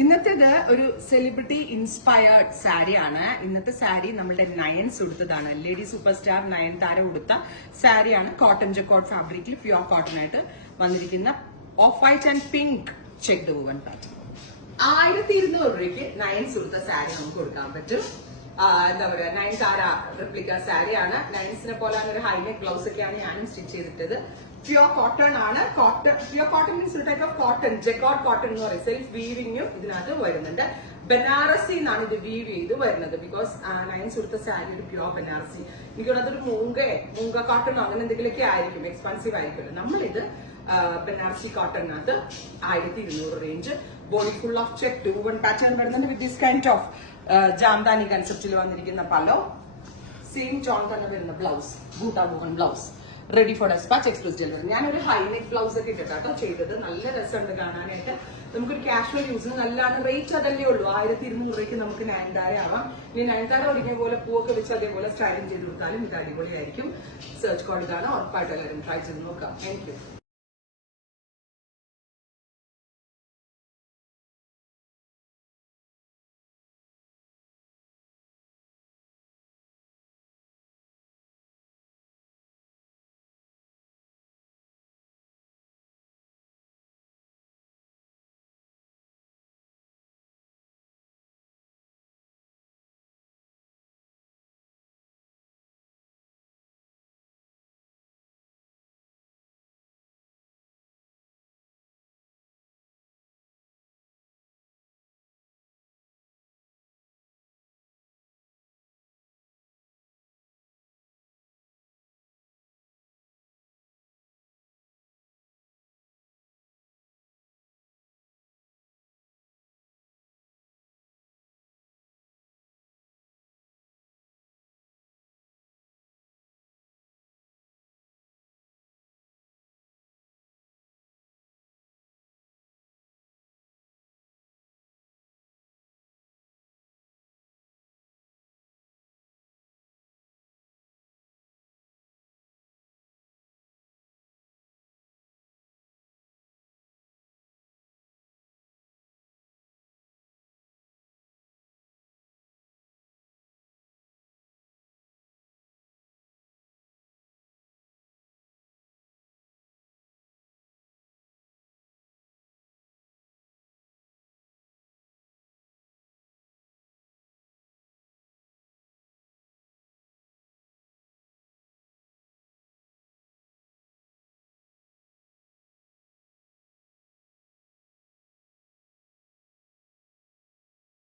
ഇന്നത്തേത് ഒരു celebrity inspired സാരിയാണ്. ഇന്നത്തെ സാരി നമ്മളുടെ നയൻസ് ഉടുത്തതാണ്. ലേഡി സൂപ്പർ സ്റ്റാർ നയൻതാര ഉടുത്ത സാരിയാണ്. കോട്ടൺ ജക്കോട്ട് ഫാബ്രിക്കിൽ പ്യുവർ കോട്ടൺ ആയിട്ട് വന്നിരിക്കുന്ന off white and pink checked woven pattern. 1200 രൂപയ്ക്ക് നയൻസ് ഉടുത്ത സാരി നമുക്ക് കൊടുക്കാൻ പറ്റും. എന്താ പറയാ, നയൻതാര റെപ്ലിക്ക സാരിയാണ്. നയൻസിനെ പോലെ ഒരു ഹൈനെക്ക് ബ്ലൗസ് ഒക്കെയാണ് ഞാനും സ്റ്റിച്ച് ചെയ്തിട്ടത്. പ്യുവർ കോട്ടൺ ആണ്. Pure cotton means type of cotton, jacquard cotton എന്ന് പറയും. സെൽഫ് വീവിങ്ങും ഇതിനകത്ത് വരുന്നുണ്ട്. ബനാറസി എന്നാണ് ഇത് വീവ് ചെയ്ത് വരുന്നത്. ബിക്കോസ് നയൻസ് കൊടുത്ത സാരി ഒരു പ്യുവർ ബനാറസി. എനിക്ക് അതൊരു മൂങ്ക കോട്ടണോ അങ്ങനെ എന്തെങ്കിലുമൊക്കെ ആയിരിക്കും, എക്സ്പെൻസീവ് ആയിരിക്കുമല്ലോ. നമ്മളിത് ബനാറസി കോട്ടണിനകത്ത് 1200 range. Body full of check two one pattern വരുന്നുണ്ട്. With this kind of Jamdani കൺസെപ്റ്റിൽ വന്നിരിക്കുന്ന പലോ, സെയിം ടോൺ തന്നെ വരുന്ന blouse, buta woven blouse, ready for despatch, express delivery. ഞാനൊരു ഹൈനെക്ക് ബ്ലൗസ് ഒക്കെ ഇട്ടിട്ടാട്ടോ ചെയ്തത്. നല്ല രസമുണ്ട് കാണാനായിട്ട്. നമുക്കൊരു കാഷ്വൽ യൂസിന് നല്ലതാണ്. റേറ്റ് അതല്ലേ ഉള്ളൂ. 1200 രൂപയ്ക്ക് നമുക്ക് നയൻതാര ആവാം. ഇനി നയൻതാര ഒരിക്കൽ പോലെ പൂവൊക്കെ വെച്ച് അതേപോലെ സ്റ്റൈലിംഗ് ചെയ്ത് കൊടുത്താലും ഇത് അടിപൊളിയായിരിക്കും. സെർച്ച് കോഡ് ഇതാണ്. ഉറപ്പായിട്ട് എല്ലാവരും ട്രൈ ചെയ്ത് നോക്കാം. Thank you.